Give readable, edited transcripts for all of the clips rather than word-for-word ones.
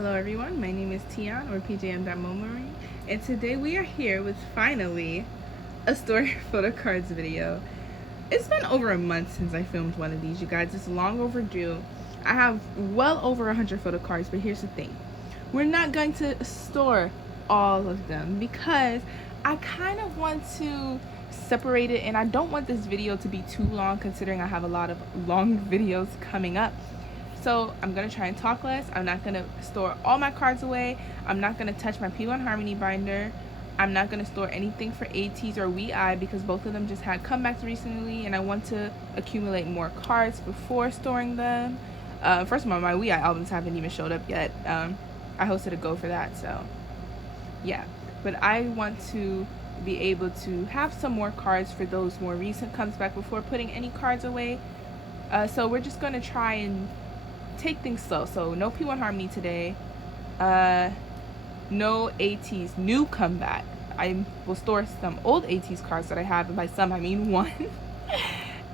Hello everyone, my name is Daehyeon or pjm.momoring, and today we are here with finally a story photocards video. It's been over a month since I filmed one of these, you guys. It's long overdue. I have well over 100 photocards, but here's the thing. We're not going to store all of them because I kind of want to separate it, and I don't want this video to be too long considering I have a lot of long videos coming up. So I'm going to try and talk less. I'm not going to store all my cards away. I'm not going to touch my P1 Harmony binder. I'm not going to store anything for ateez or WeI because both of them just had comebacks recently, and I want to accumulate more cards before storing them. First of all, my WeI albums haven't even showed up yet. I hosted a go for that, so yeah. But I want to be able to have some more cards for those more recent comes back before putting any cards away. So we're just going to try and take things slow. So no P1 Harmony today, no ateez new comeback. I will store some old ateez cards that I have, and by some I mean one.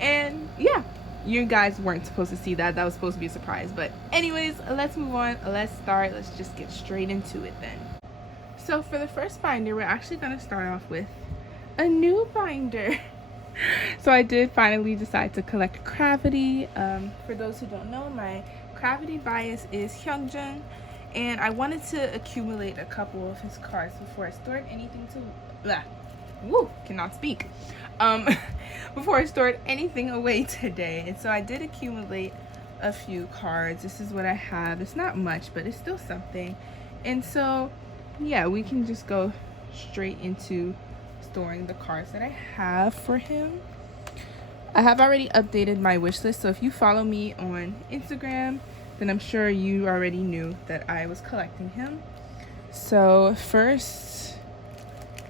And yeah, you guys weren't supposed to see that. That was supposed to be a surprise. But anyways, let's move on. Let's start. Let's just get straight into it then. So for the first binder, we're actually going to start off with a new binder. So I did finally decide to collect cravity. For those who don't know, my cravity bias is hyeongjun, and I wanted to accumulate a couple of his cards before I stored anything cannot speak. Before I stored anything away today. And so I did accumulate a few cards. This is what I have. It's not much, but it's still something. And so yeah, we can just go straight into storing the cards that I have for him. I have already updated my wish list, so if you follow me on Instagram, then I'm sure you already knew that I was collecting him. So first,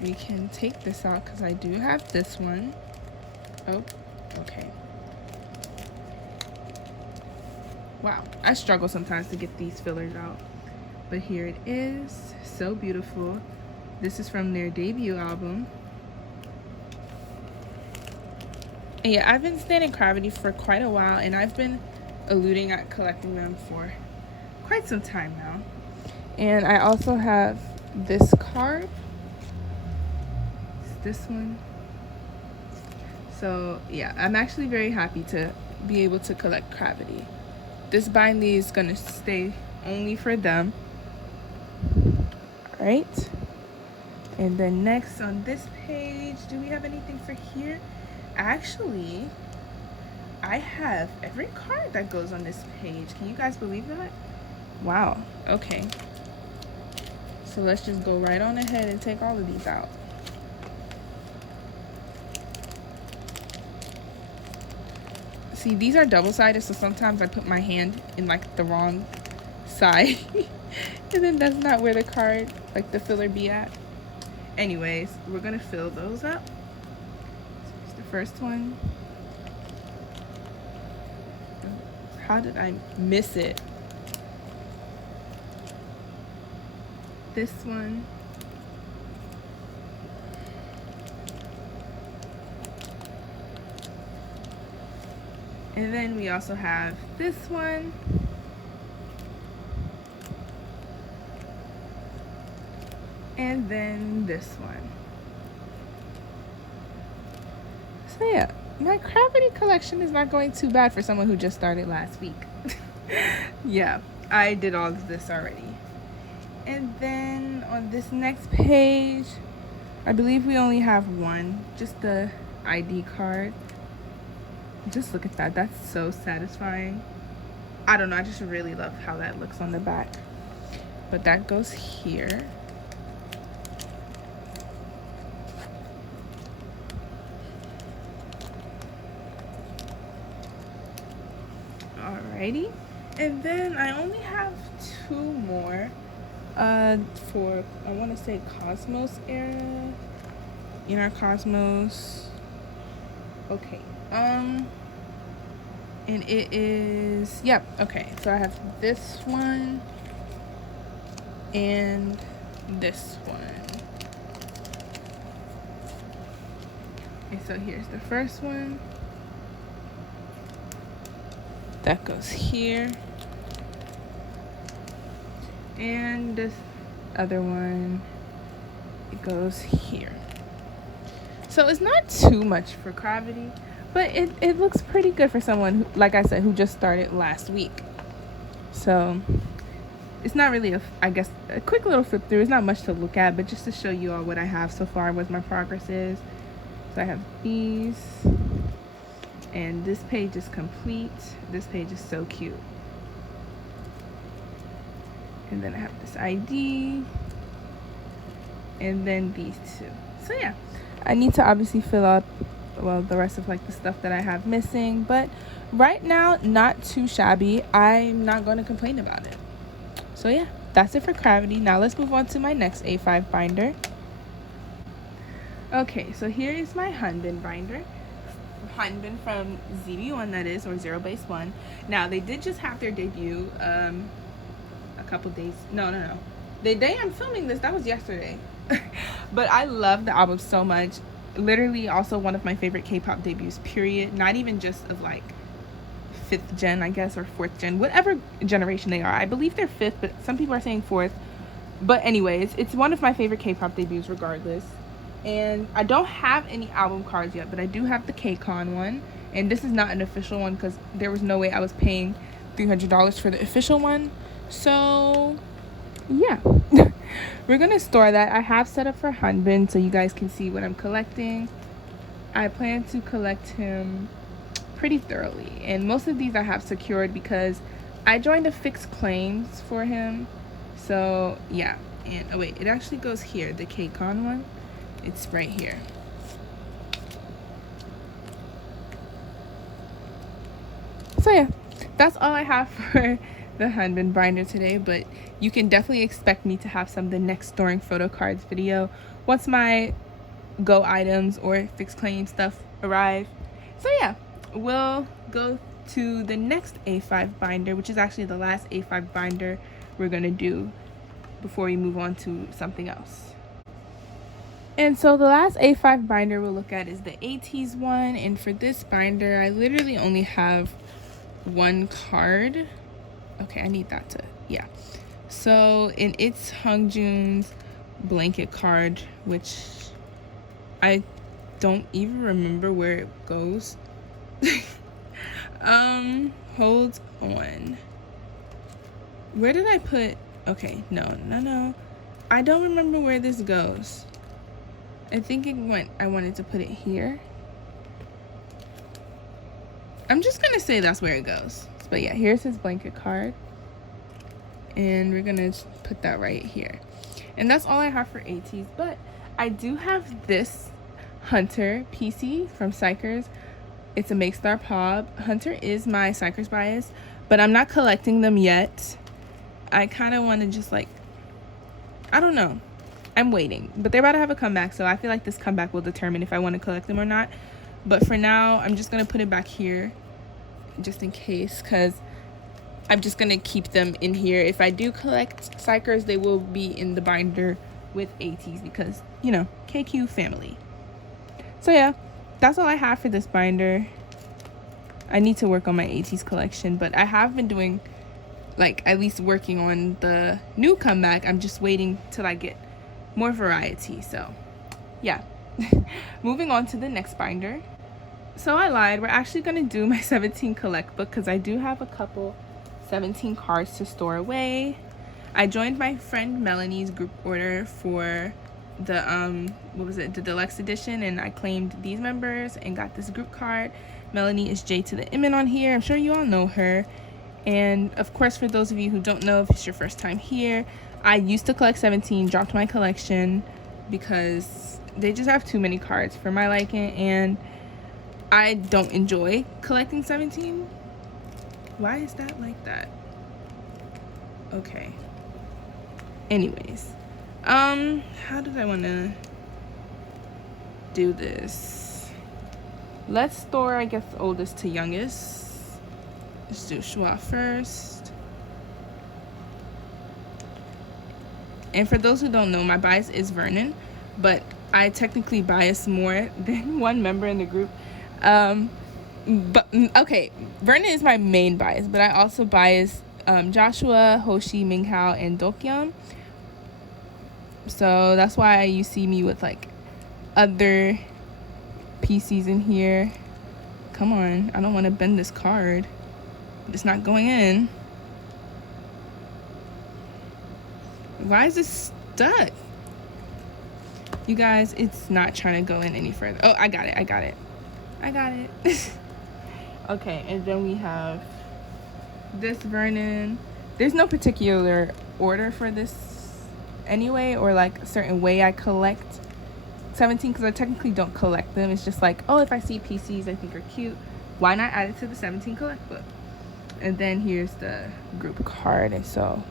we can take this out because I do have this one. Oh, okay. Wow, I struggle sometimes to get these fillers out. But here it is, so beautiful. This is from their debut album. And yeah, I've been standing cravity for quite a while, and I've been eluding at collecting them for quite some time now. And I also have this card. It's this one. So yeah, I'm actually very happy to be able to collect cravity. This binding is gonna stay only for them. All right. And then next on this page, do we have anything for here? Actually, I have every card that goes on this page. Can you guys believe that? Wow. Okay. So let's just go right on ahead and take all of these out. See, these are double-sided, so sometimes I put my hand in like the wrong side. And then that's not where the card, like the filler, be at. Anyways, we're gonna fill those up. So here's the first one. How did I miss it? This one. And then we also have this one. And then this one. So yeah, my cravity collection is not going too bad for someone who just started last week. Yeah, I did all of this already. And then on this next page, I believe we only have one, just the ID card. Just look at that. That's so satisfying. I don't know, I just really love how that looks on the back. But that goes here. Alrighty. And then I only have two more for, I want to say, Cosmos era. Inner Cosmos. Okay. And it is, yep, okay. So I have this one and this one. Okay, so here's the first one. That goes here. And this other one, it goes here. So it's not too much for cravity, but it looks pretty good for someone who, like I said, who just started last week. So it's not really I guess a quick little flip through. It's not much to look at, but just to show you all what I have so far, what my progress is. So I have these, and this page is complete. This page is so cute. And then I have this ID, and then these two. So yeah, I need to obviously fill out, well, the rest of like the stuff that I have missing, but right now, not too shabby. I'm not going to complain about it. So yeah, that's it for cravity. Now let's move on to my next A5 binder. Okay, so here is my hanbin binder. Hanbin from ZB1, that is, or Zero Base 1. Now they did just have their debut a couple days. No. The day I'm filming this, that was yesterday. But I love the album so much. Literally also one of my favorite K-pop debuts, period. Not even just of like 5th gen, I guess, or 4th gen, whatever generation they are. I believe they're 5th, but some people are saying 4th. But anyways, it's one of my favorite K-pop debuts regardless. And I don't have any album cards yet, but I do have the KCON one. And this is not an official one because there was no way I was paying $300 for the official one. So yeah. We're gonna store that. I have set up for hanbin so you guys can see what I'm collecting. I plan to collect him pretty thoroughly, and most of these I have secured because I joined a fixed claims for him. So yeah. And oh wait, it actually goes here, the KCON one. It's right here. So yeah, that's all I have for the hanbin binder today, but you can definitely expect me to have some the next storing photo cards video once my go items or fixed claim stuff arrive. So yeah, we'll go to the next A5 binder, which is actually the last A5 binder we're gonna do before we move on to something else. And so the last A5 binder we'll look at is the ateez one, and for this binder I literally only have one card. Okay, I need that to, yeah. So, and it's hongjoong's blanket card, which I don't even remember where it goes. Hold on. Where did I put, okay, no. I don't remember where this goes. I think it went, I wanted to put it here. I'm just gonna say that's where it goes. But yeah, here's his blanket card, and we're gonna put that right here. And that's all I have for ateez, but I do have this Hunter PC from xikers. It's a Make Star Pop. Hunter is my xikers bias, but I'm not collecting them yet. I kind of want to just like, I don't know, I'm waiting, but they're about to have a comeback, so I feel like this comeback will determine if I want to collect them or not. But for now, I'm just gonna put it back here just in case, because I'm just gonna keep them in here. If I do collect xikers, they will be in the binder with ateez because, you know, KQ family. So yeah, that's all I have for this binder. I need to work on my ateez collection, but I have been doing, like, at least working on the new comeback. I'm just waiting till I get more variety. So yeah. Moving on to the next binder. So I lied, we're actually gonna do my 17 collect book because I do have a couple 17 cards to store away. I joined my friend Melanie's group order for the what was it, the deluxe edition, and I claimed these members and got this group card. Melanie is J to the Imin on here. I'm sure you all know her. And of course, for those of you who don't know, if it's your first time here, I used to collect 17, dropped my collection because they just have too many cards for my liking, and I don't enjoy collecting 17. Why is that like that? Okay. Anyways, how did I want to do this? Let's store, I guess, oldest to youngest. Let's do Schwa first. And for those who don't know, my bias is Vernon, but I technically bias more than one member in the group. But okay, Vernon is my main bias, but I also bias Joshua, Hoshi, Minghao, and Dokyeon. So that's why you see me with like other PCs in here. Come on, I don't want to bend this card. It's not going in. Why is this stuck? You guys, it's not trying to go in any further. Oh, I got it. Okay, and then we have this Vernon. There's no particular order for this anyway, or like a certain way I collect 17, because I technically don't collect them. It's just like, oh, if I see PCs I think are cute, why not add it to the 17 collect book? And then here's the group card, and so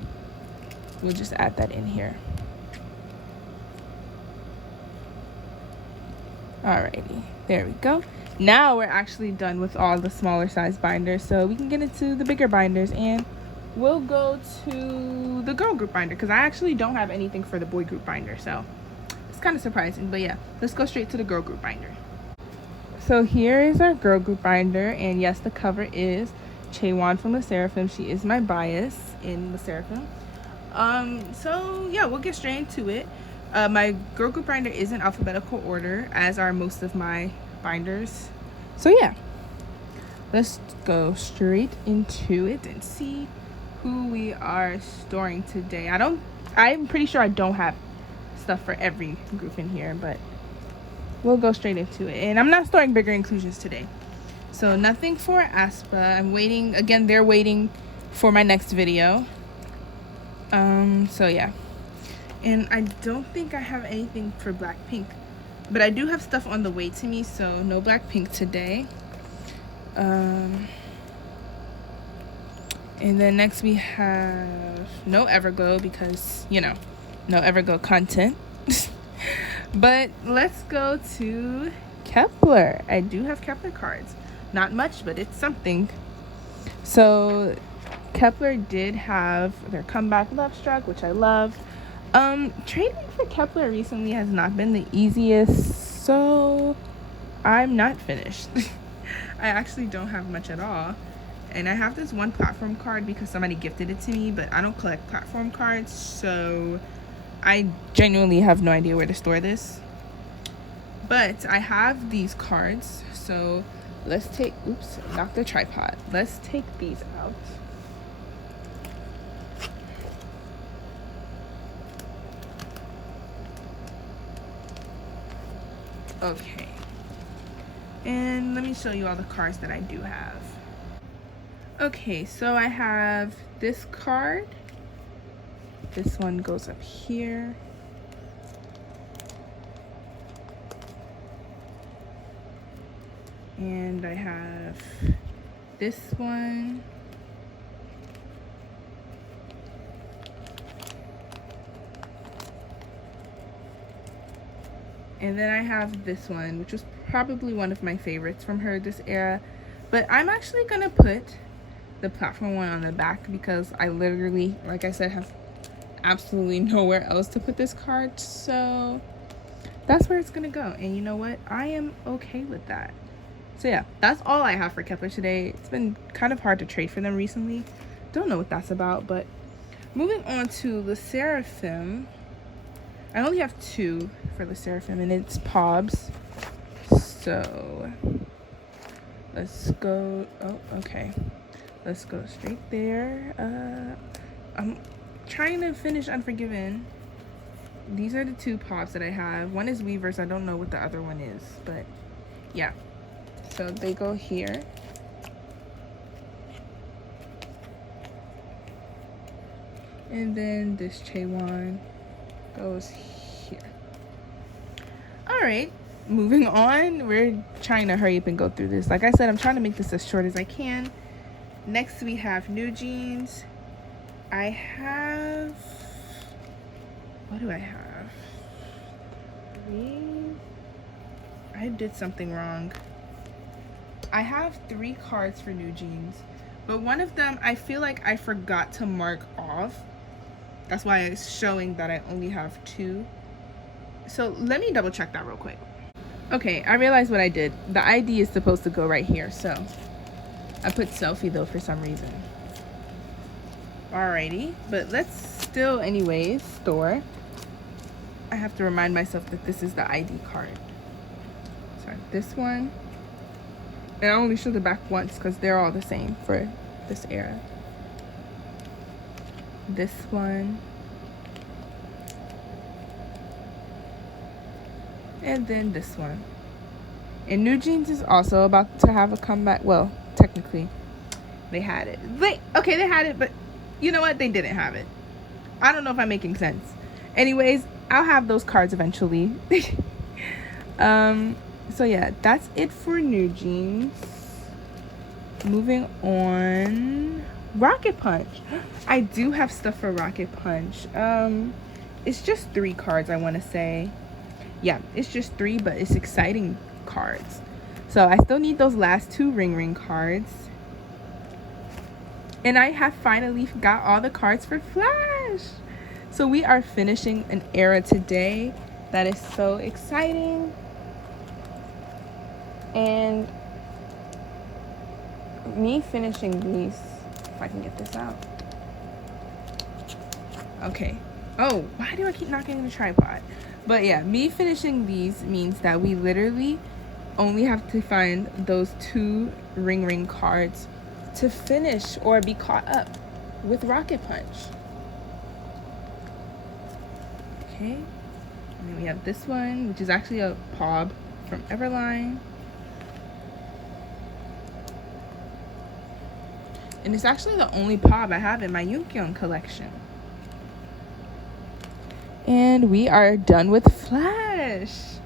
we'll just add that in here. Alrighty, there we go. Now we're actually done with all the smaller size binders, so we can get into the bigger binders, and we'll go to the girl group binder because I actually don't have anything for the boy group binder, so it's kind of surprising. But yeah, let's go straight to the girl group binder. So here is our girl group binder, and yes, the cover is Chaewon from the Sserafim. She is my bias in the Sserafim. So yeah, we'll get straight into it. My girl group binder is in alphabetical order, as are most of my binders. So yeah, let's go straight into it and see who we are storing today. I'm pretty sure I don't have stuff for every group in here, but we'll go straight into it. And I'm not storing bigger inclusions today, so nothing for Aspa. I'm waiting again, they're waiting for my next video. So yeah, and I don't think I have anything for Blackpink, but I do have stuff on the way to me, so no Blackpink today. And then next we have no Everglow, because you know, no Everglow content. But let's go to Kepler. I do have Kepler cards, not much, but it's something. So Kepler did have their comeback Love Struck, which I love. Trading for Kepler recently has not been the easiest, so I'm not finished. I actually don't have much at all, and I have this one platform card because somebody gifted it to me, but I don't collect platform cards, so I genuinely have no idea where to store this. But I have these cards, so let's take, oops, knock the tripod. Let's take these out. Okay, and let me show you all the cards that I do have. Okay, so I have this card. This one goes up here. And I have this one. And then I have this one, which was probably one of my favorites from her this era. But I'm actually gonna put the platform one on the back because I literally, like I said, have absolutely nowhere else to put this card. So that's where it's gonna go. And you know what? I am okay with that. So yeah, that's all I have for Kepler today. It's been kind of hard to trade for them recently. Don't know what that's about, but moving on to the Sserafim. I only have two for the Sserafim, and it's Pobs. So let's go. Oh, okay. Let's go straight there. I'm trying to finish Unforgiven. These are the two Pobs that I have. One is Weavers. I don't know what the other one is, but yeah. So they go here. And then this Chaewon goes here. All right, moving on. We're trying to hurry up and go through this. Like I said, I'm trying to make this as short as I can. Next we have newjeans. I have, what do I have? I did something wrong. I have 3 cards for newjeans, but one of them I feel like I forgot to mark off. That's why it's showing that I only have 2. So let me double check that real quick. Okay, I realized what I did. The ID is supposed to go right here, so I put selfie though for some reason. Alrighty, but let's still anyways store. I have to remind myself that this is the ID card. Sorry, this one. And I only show the back once because they're all the same for this era. This one. And then this one. And newjeans is also about to have a comeback. Well, technically, they had it. They had it, but you know what? They didn't have it. I don't know if I'm making sense. Anyways, I'll have those cards eventually. So yeah, that's it for newjeans. Moving on. Rocket Punch. I do have stuff for Rocket Punch. It's just 3 cards, I want to say. Yeah, it's just 3, but it's exciting cards. So I still need those last 2 ring cards. And I have finally got all the cards for Flash. So we are finishing an era today. That is so exciting. And me finishing these, if I can get this out. Okay. Oh, why do I keep knocking the tripod? But yeah, me finishing these means that we literally only have to find those 2 ring cards to finish or be caught up with Rocket Punch. Okay. And then we have this one, which is actually a POB from Everline. And it's actually the only POB I have in my Yunkyoung collection. And we are done with Flash.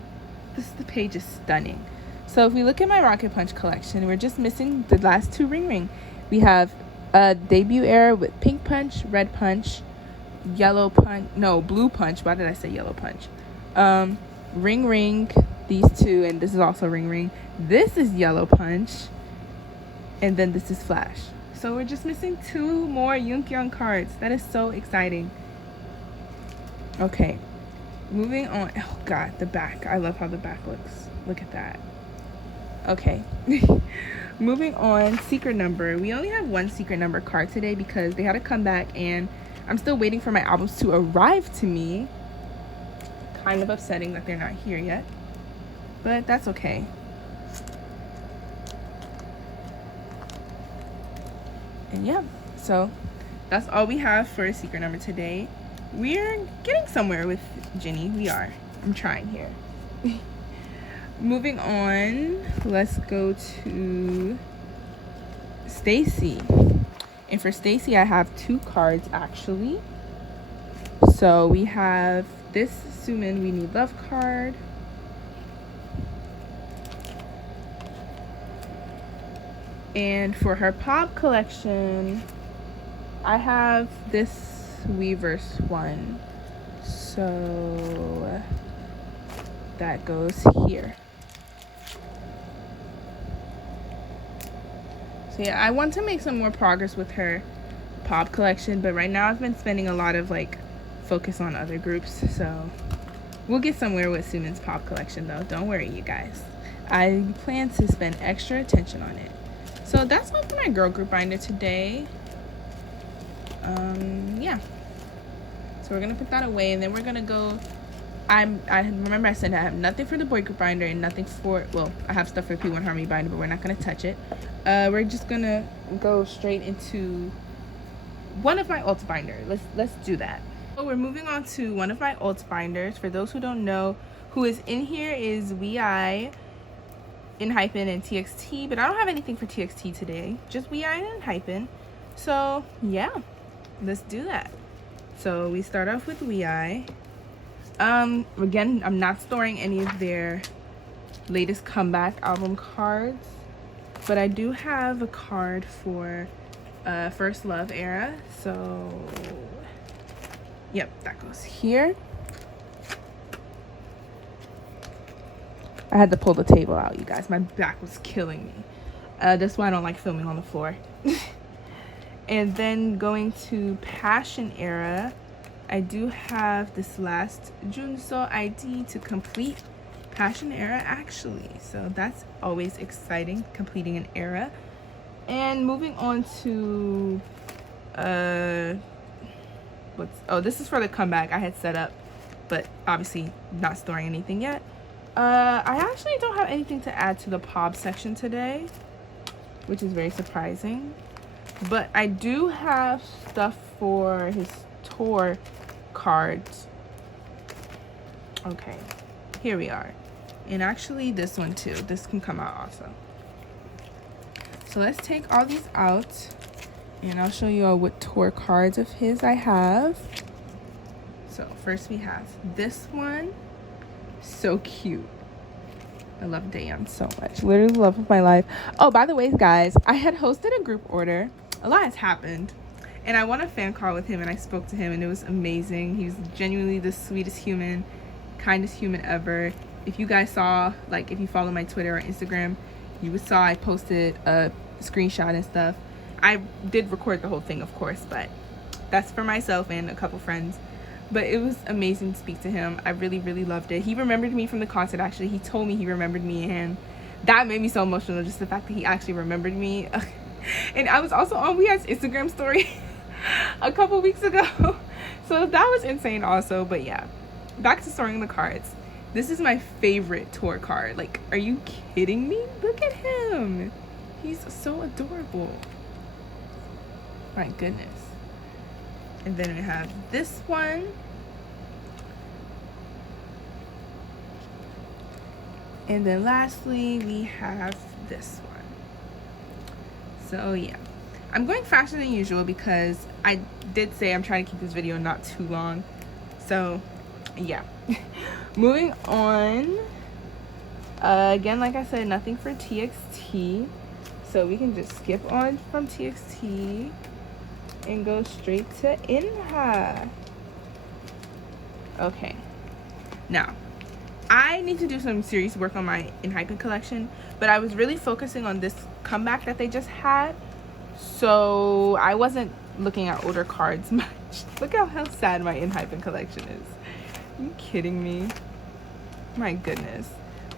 The page is stunning. So if we look at my Rocket Punch collection, we're just missing the last 2 ring. We have a debut era with Pink Punch, Red Punch, Yellow Punch. No, Blue Punch. Why did I say Yellow Punch? Ring, these 2, and this is also ring. This is Yellow Punch. And then this is Flash. So we're just missing 2 more Yunkyoung cards. That is so exciting. Okay, moving on. Oh god, the back. I love how the back looks. Look at that. Okay. Moving on, secret number. We only have 1 secret number card today because they had a comeback and I'm still waiting for my albums to arrive to me. Kind of upsetting that they're not here yet, but that's okay. And yeah, so that's all we have for a secret number today. We're getting somewhere with Jinny. We are. I'm trying here. Moving on, let's go to stayc. And for stayc, I have 2 cards actually. So we have this Sumin We Need Love card. And for her pop collection, I have this Weverse one. So that goes here. So yeah, I want to make some more progress with her pop collection, but right now I've been spending a lot of focus on other groups. So we'll get somewhere with Sumin's pop collection though. Don't worry, you guys. I plan to spend extra attention on it. So that's all for my girl group binder today. Yeah. So we're gonna put that away, and then we're gonna go. I remember I said I have nothing for the boy group binder and nothing for, well, I have stuff for P1 Harmony binder, but we're not gonna touch it. We're just gonna go straight into one of my alt binders. Let's do that. So we're moving on to one of my alt binders. For those who don't know, who is in here is enhypen and TXT, but I don't have anything for TXT today, just and enhypen. So yeah, let's do that. So we start off with again, I'm not storing any of their latest comeback album cards, but I do have a card for First Love era. So yep, that goes here. I had to pull the table out, you guys. My back was killing me. That's why I don't like filming on the floor. And then going to Passion era, I do have this last Junso ID to complete Passion era actually. So that's always exciting, completing an era. And moving on to This is for the comeback I had set up, but obviously not storing anything yet. I actually don't have anything to add to the pop section today, which is very surprising, but I do have stuff for his tour cards. Okay, here we are. And actually this one too, this can come out also. So let's take all these out and I'll show you all what tour cards of his I have. So first we have this one. So cute. I love Daehyeon so much. Literally the love of my life. Oh, by the way, guys, I had hosted a group order. A lot has happened. And I won a fan call with him and I spoke to him and it was amazing. He was genuinely the sweetest human, kindest human ever. If you guys saw, like, if you follow my Twitter or Instagram, you saw I posted a screenshot and stuff. I did record the whole thing, of course, but that's for myself and a couple friends. But it was amazing to speak to him. I really, really loved it. He remembered me from the concert, actually. He told me he remembered me, and that made me so emotional, just the fact that he actually remembered me. And I was also on Weehat's Instagram story a couple weeks ago. So that was insane also. But yeah, back to storing the cards. This is my favorite tour card. Like, are you kidding me? Look at him. He's so adorable. My goodness. And then we have this one. And then lastly, we have this one. So yeah, I'm going faster than usual because I did say I'm trying to keep this video not too long. So yeah. Moving on. Again, like I said, nothing for TXT. So we can just skip on from TXT and go straight to Inha. Okay. Now, I need to do some serious work on my enhypen collection, but I was really focusing on this comeback that they just had. So I wasn't looking at older cards much. Look how sad my enhypen collection is. Are you kidding me? My goodness.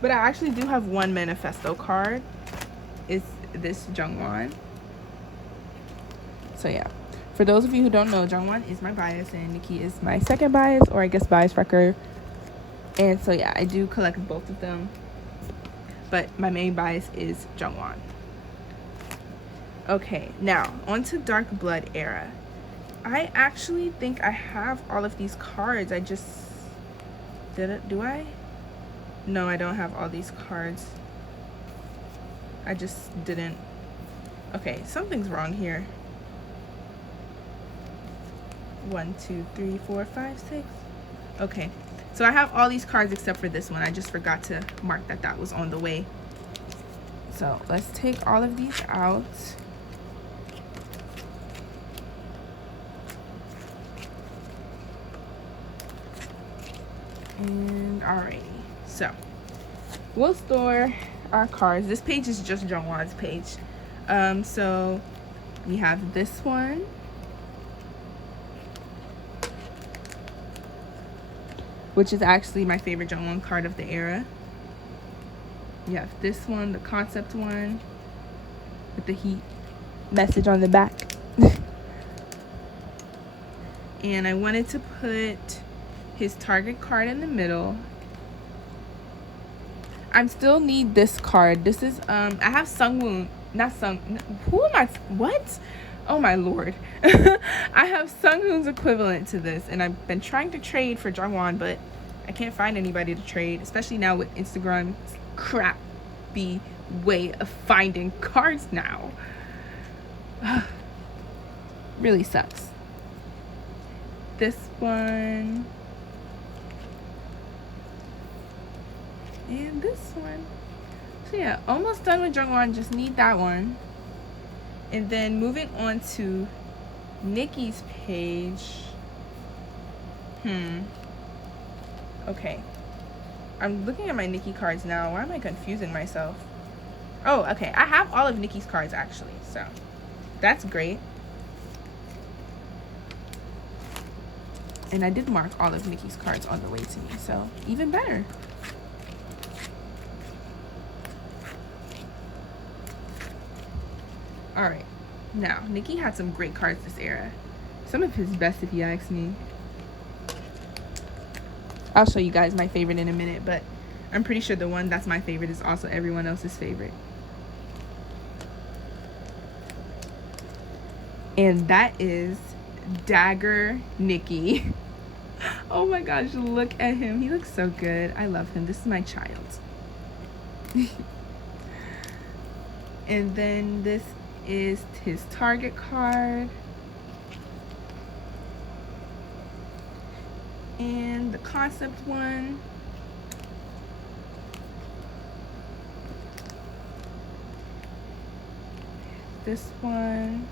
But I actually do have one manifesto card. It's this Jungwon. So yeah. For those of you who don't know, Jungwon is my bias and Niki is my second bias, or I guess bias wrecker. And so yeah, I do collect both of them. But my main bias is Jungwon. Okay, now on to Dark Blood era. I actually think I have all of these cards. I just do I? No, I don't have all these cards. I just didn't. Okay, something's wrong here. 1, 2, 3, 4, 5, 6. Okay, so I have all these cards except for this one. I just forgot to mark that that was on the way. So let's take all of these out. And alrighty, so we'll store our cards. This page is just Jungwon's page. So we have this one. Which is actually my favorite Jungwon card of the era. We have this one, the concept one, with the heat message on the back. And I wanted to put his target card in the middle. I still need this card. This is I have Sungwon, not Sung. Who am I? What? Oh my lord. I have Sunghoon's equivalent to this, and I've been trying to trade for Jungwon, but I can't find anybody to trade, especially now with Instagram's crappy way of finding cards now. Really sucks. This one. And this one. So yeah, almost done with Jungwon, just need that one. And then moving on to Niki's page. Okay. I'm looking at my Niki cards now. Why am I confusing myself? Oh, okay. I have all of Niki's cards actually, so that's great. And I did mark all of Niki's cards on the way to me, so even better. All right. Now, Niki had some great cards this era. Some of his best, if you ask me. I'll show you guys my favorite in a minute, but I'm pretty sure the one that's my favorite is also everyone else's favorite. And that is Dagger Niki. Oh my gosh, look at him. He looks so good. I love him. This is my child. And then this is his target card. And the concept one. This one.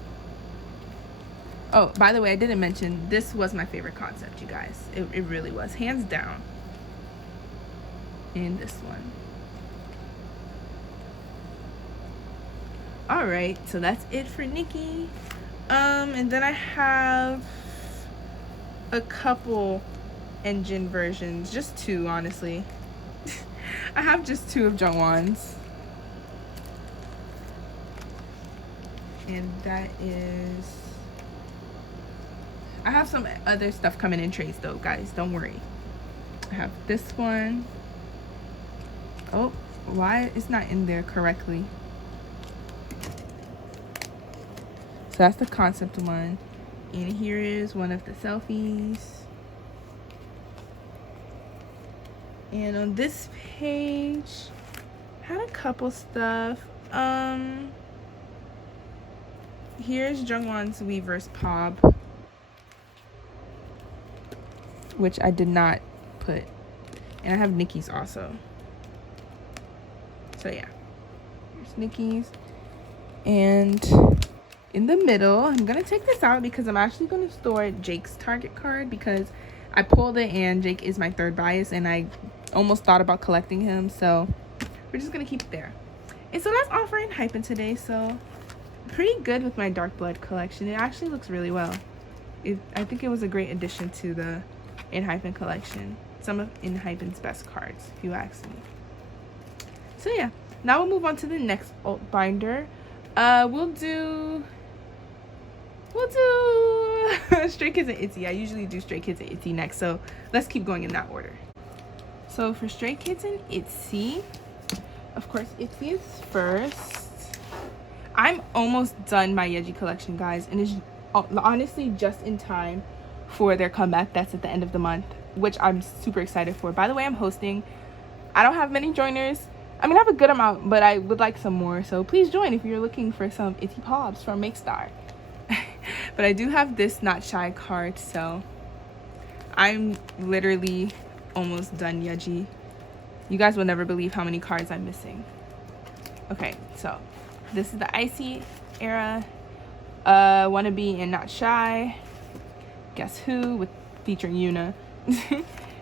Oh, by the way, I didn't mention, this was my favorite concept, you guys. It really was, hands down. And this one. All right, so that's it for Niki. And then I have a couple Hyunjin versions, just two, honestly. I have just two of Jungwon's. And that is... I have some other stuff coming in trays though, guys, don't worry. I have this one. Oh, why it's not in there correctly? So that's the concept one. And here is one of the selfies. And on this page, I had a couple stuff. Here's Jungwon's Weaver's Pob, which I did not put. And I have Niki's also. So yeah, here's Niki's. And in the middle, I'm gonna take this out because I'm actually gonna store Jake's target card, because I pulled it and Jake is my third bias and I almost thought about collecting him, so we're just gonna keep it there. And so that's all for enhypen today. So pretty good with my dark blood collection. It actually looks really well. I think it was a great addition to the enhypen collection. Some of enhypen's best cards, if you ask me. So yeah, now we'll move on to the next alt binder. We'll do Stray Kids and Itzy. I usually do Stray Kids and Itzy next, so let's keep going in that order. So for Stray Kids and Itzy, of course Itzy is first. I'm almost done my Yeji collection, guys, and it's honestly just in time for their comeback that's at the end of the month, which I'm super excited for. By the way, I'm hosting. I don't have many joiners. I mean, I have a good amount, but I would like some more, so please join if you're looking for some Itzy Pobs from Makestar. But I do have this Not Shy card, so I'm literally almost done Yeji. You guys will never believe how many cards I'm missing. Okay, so this is the Icy era. Wannabe and Not Shy. Guess Who with featuring Yuna.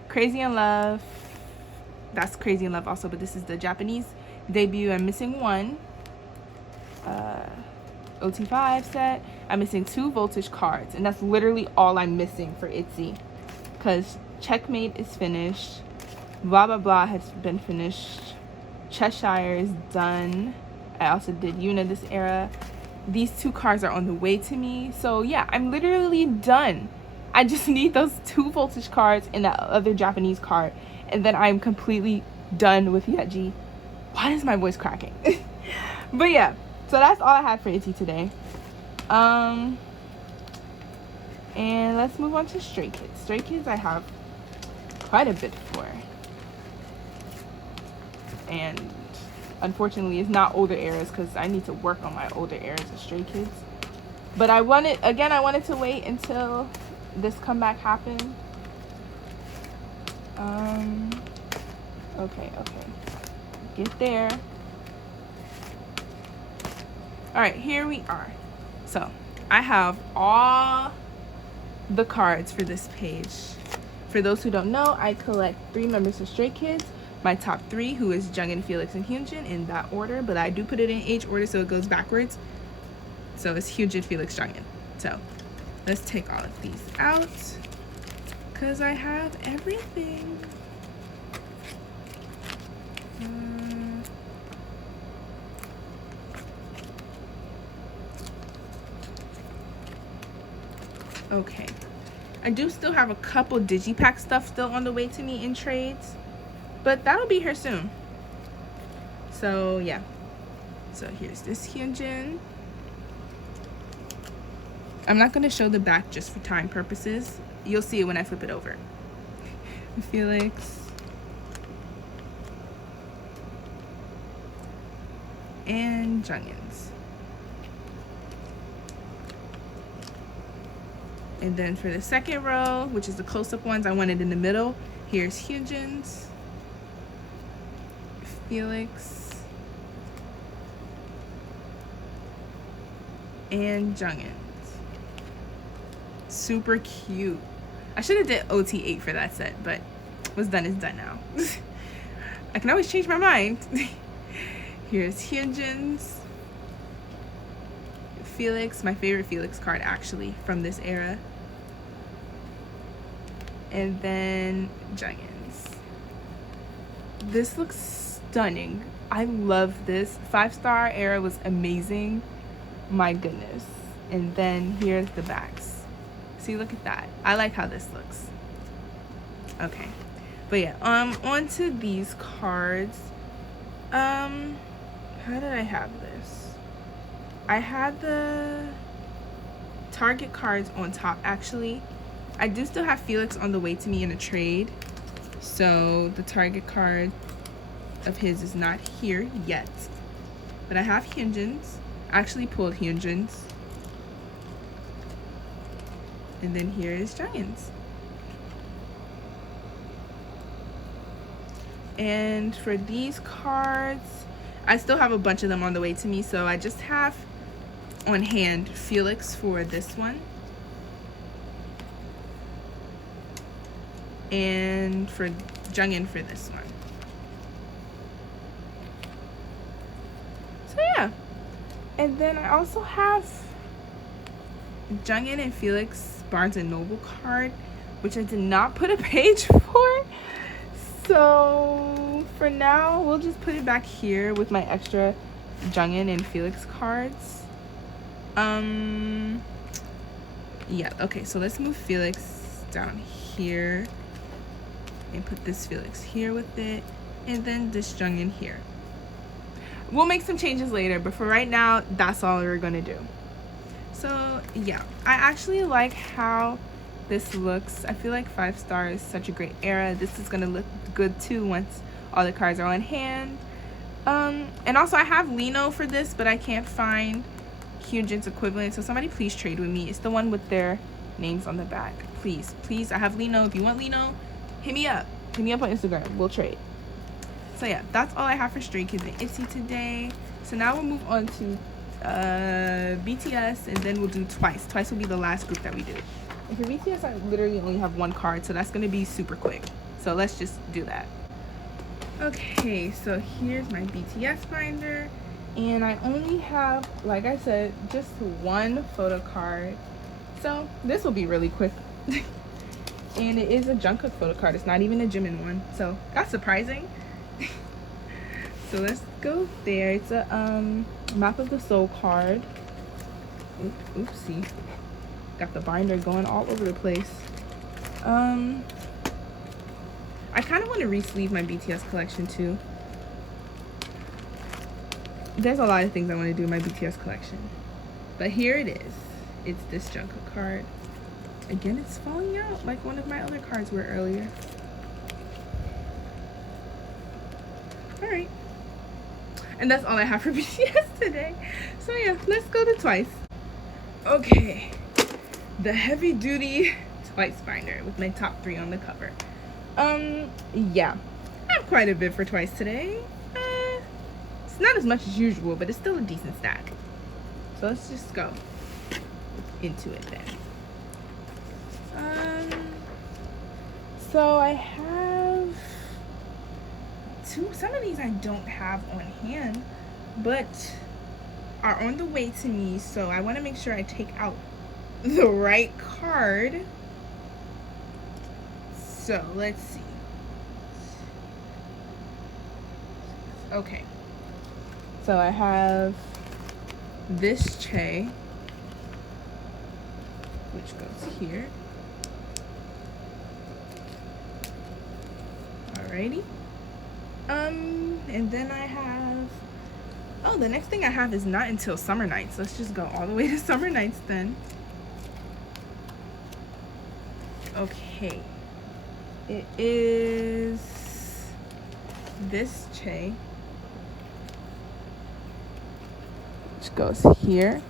Crazy in Love. That's Crazy in Love also, but this is the Japanese debut. I'm missing one. OT5 set. I'm missing 2 Voltage cards, and that's literally all I'm missing for Itzy, because Checkmate is finished. Blah Blah Blah has been finished. Cheshire is done. I also did Yuna this era. These 2 cards are on the way to me, so yeah, I'm literally done. I just need those 2 Voltage cards and that other Japanese card, and then I'm completely done with Yeji. Why is my voice cracking? But yeah, so that's all I had for Itzy today. And let's move on to Stray Kids. Stray Kids I have quite a bit for. And unfortunately it's not older eras, because I need to work on my older eras of Stray Kids. But I wanted to wait until this comeback happened. Okay. Get there. Alright, here we are. So, I have all the cards for this page. For those who don't know, I collect 3 members of Stray Kids. My top 3, who is Jeongin, Felix, and Hyunjin, in that order, but I do put it in age order so it goes backwards. So it's Hyunjin, Felix, Jeongin. So let's take all of these out, because I have everything. Okay. I do still have a couple digipack stuff still on the way to me in trades, but that'll be here soon. So yeah. So here's this Hyunjin. I'm not going to show the back just for time purposes. You'll see it when I flip it over. Felix. And jungins. And then for the second row, which is the close-up ones, I want it in the middle. Here's Hyunjin's, Felix, and Jungin. Super cute. I should have did OT8 for that set, but what's done is done now. I can always change my mind. Here's Hyunjin's, Felix, my favorite Felix card actually from this era. And then Jungins. This looks stunning. I love this. 5-star era was amazing. My goodness. And then here's the backs. See, look at that. I like how this looks. Okay. But yeah, on to these cards. How did I have this? I had the Target cards on top actually. I do still have Felix on the way to me in a trade. So the Target card of his is not here yet. But I have Hyunjin's. I actually pulled Hyunjin's. And then here is Giants. And for these cards, I still have a bunch of them on the way to me, so I just have on hand Felix for this one. And for Jungin for this one. So yeah. And then I also have Jungin and Felix Barnes and Noble card, which I did not put a page for. So for now, we'll just put it back here with my extra Jungin and Felix cards. Yeah, okay, so let's move Felix down here and put this Felix here with it, and then this Jungin here. We'll make some changes later, but for right now, that's all we're gonna do. So yeah, I actually like how this looks. I feel like 5-star is such a great era. This is gonna look good too once all the cards are on hand. And also I have Lino for this, but I can't find Hyunjin's equivalent, so somebody please trade with me. It's the one with their names on the back. Please, please, I have Lino. If you want Lino, hit me up. Hit me up on Instagram. We'll trade. So yeah, that's all I have for Stray Kids and Itzy today. So now we'll move on to BTS, and then we'll do Twice. Twice will be the last group that we do. And for BTS, I literally only have one card, so that's gonna be super quick. So let's just do that. Okay, so here's my BTS binder, and I only have, like I said, just one photo card. So this will be really quick. And it is a Jungkook photo card. It's not even a Jimin one, so that's surprising. So let's go there. It's a Map of the Soul card. Oopsie. Got the binder going all over the place. I kind of want to re-sleeve my BTS collection too. There's a lot of things I want to do in my BTS collection. But here it is. It's this Jungkook card. Again, it's falling out like one of my other cards were earlier. Alright. And that's all I have for BTS today. So yeah, let's go to Twice. Okay. The heavy duty Twice binder with my top 3 on the cover. Yeah. I have quite a bit for Twice today. It's not as much as usual, but it's still a decent stack. So let's just go into it then. So I have some of these I don't have on hand, but are on the way to me, so I want to make sure I take out the right card. So let's see. Okay, so I have this Chae which goes here. Alrighty. And then I have, oh, the next thing I have is not until summer nights. Let's just go all the way to summer nights then. Okay. It is this chae, which goes here.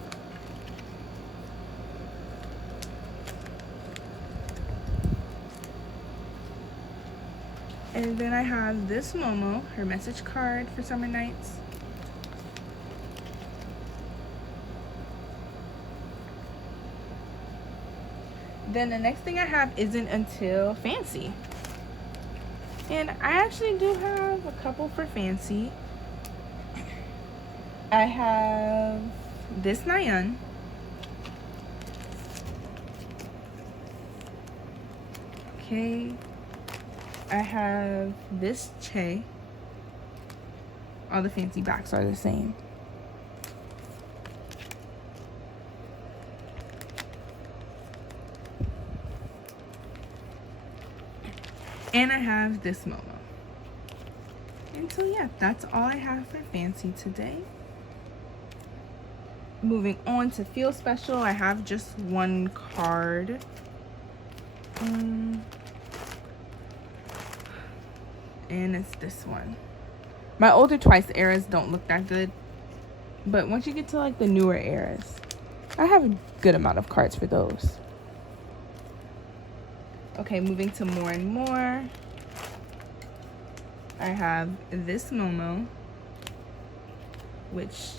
And then I have this Momo, her message card for summer nights. Then the next thing I have isn't until fancy. And I actually do have a couple for fancy. I have this nayeon. Okay. I have this chae. All the fancy backs are the same. And I have this Momo. And so yeah, that's all I have for fancy today. Moving on to feel special, I have just one card. And it's this one. My older twice eras don't look that good, but once you get to like the newer eras, I have a good amount of cards for those. Okay, moving to more and more. I have this Momo, which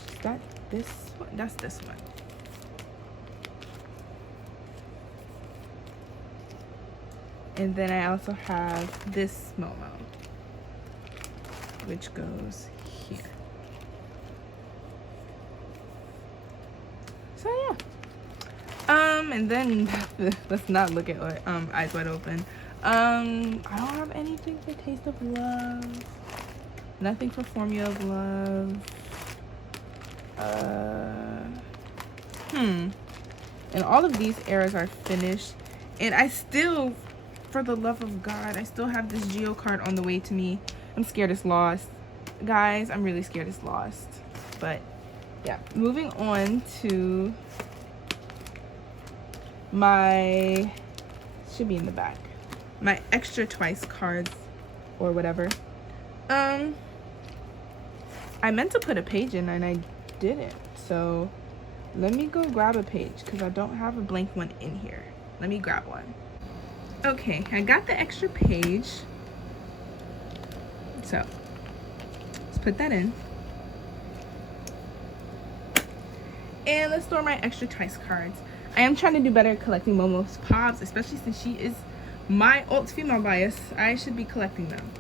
this one, that's this one. And then I also have this Momo, which goes here. So yeah. And then let's not look at Eyes Wide Open. I don't have anything for Taste of Love. Nothing for Formula of Love. And all of these eras are finished. And I still, for the love of God, I still have this Geo card on the way to me. I'm scared it's lost. Guys, I'm really scared it's lost. But yeah, moving on to my, should be in the back, my extra twice cards or whatever. I meant to put a page in and I didn't, so let me go grab a page because I don't have a blank one in here. Let me grab one. Okay, I got the extra page, so let's put that in. And let's store my extra twice cards. I am trying to do better collecting Momo's pops, especially since she is my alt female bias. I should be collecting them.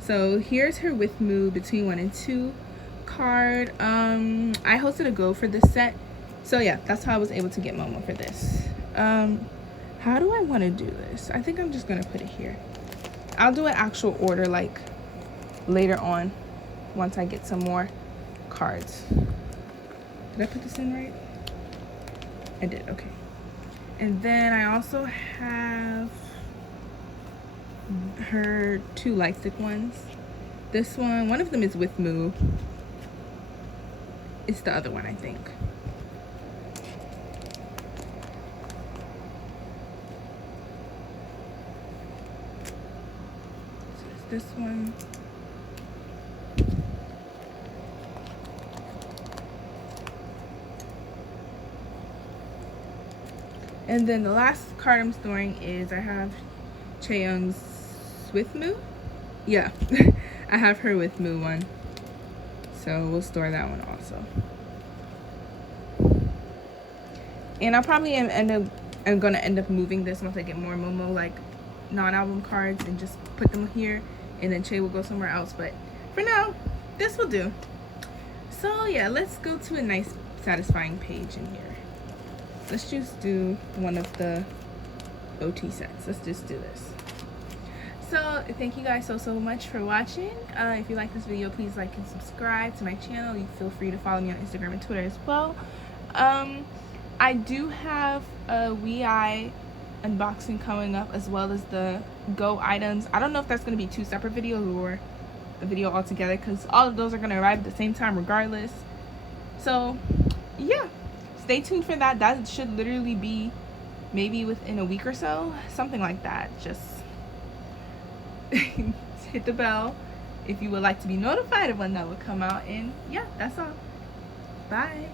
So here's her with Moo between 1 and 2 card. I hosted a go for this set, so yeah, that's how I was able to get Momo for this. How do I want to do this? I think I'm just gonna put it here. I'll do an actual order like later on once I get some more cards. Did I put this in right? I did, okay. And then I also have her 2 light stick ones. This one of them is with Moo. It's the other one, I think. So it's this one. And then the last card I'm storing is I have Chaeyoung's with Moo. Yeah, I have her with Moo one. So we'll store that one also. And I'll probably I'm gonna end up moving this once I get more Momo like non-album cards and just put them here, and then Chae will go somewhere else. But for now, this will do. So yeah, let's go to a nice satisfying page in here. Let's just do one of the OT sets. Let's just do this. So thank you guys so much for watching. If you like this video, please like and subscribe to my channel. You feel free to follow me on Instagram and Twitter as well. I I do have a WeEye unboxing coming up, as well as the Go items. I don't know if that's going to be 2 separate videos or a video altogether, because all of those are going to arrive at the same time regardless. So yeah, stay tuned for that. That should literally be maybe within a week or so, something like that. Just hit the bell if you would like to be notified of when that will come out. And yeah, that's all. Bye.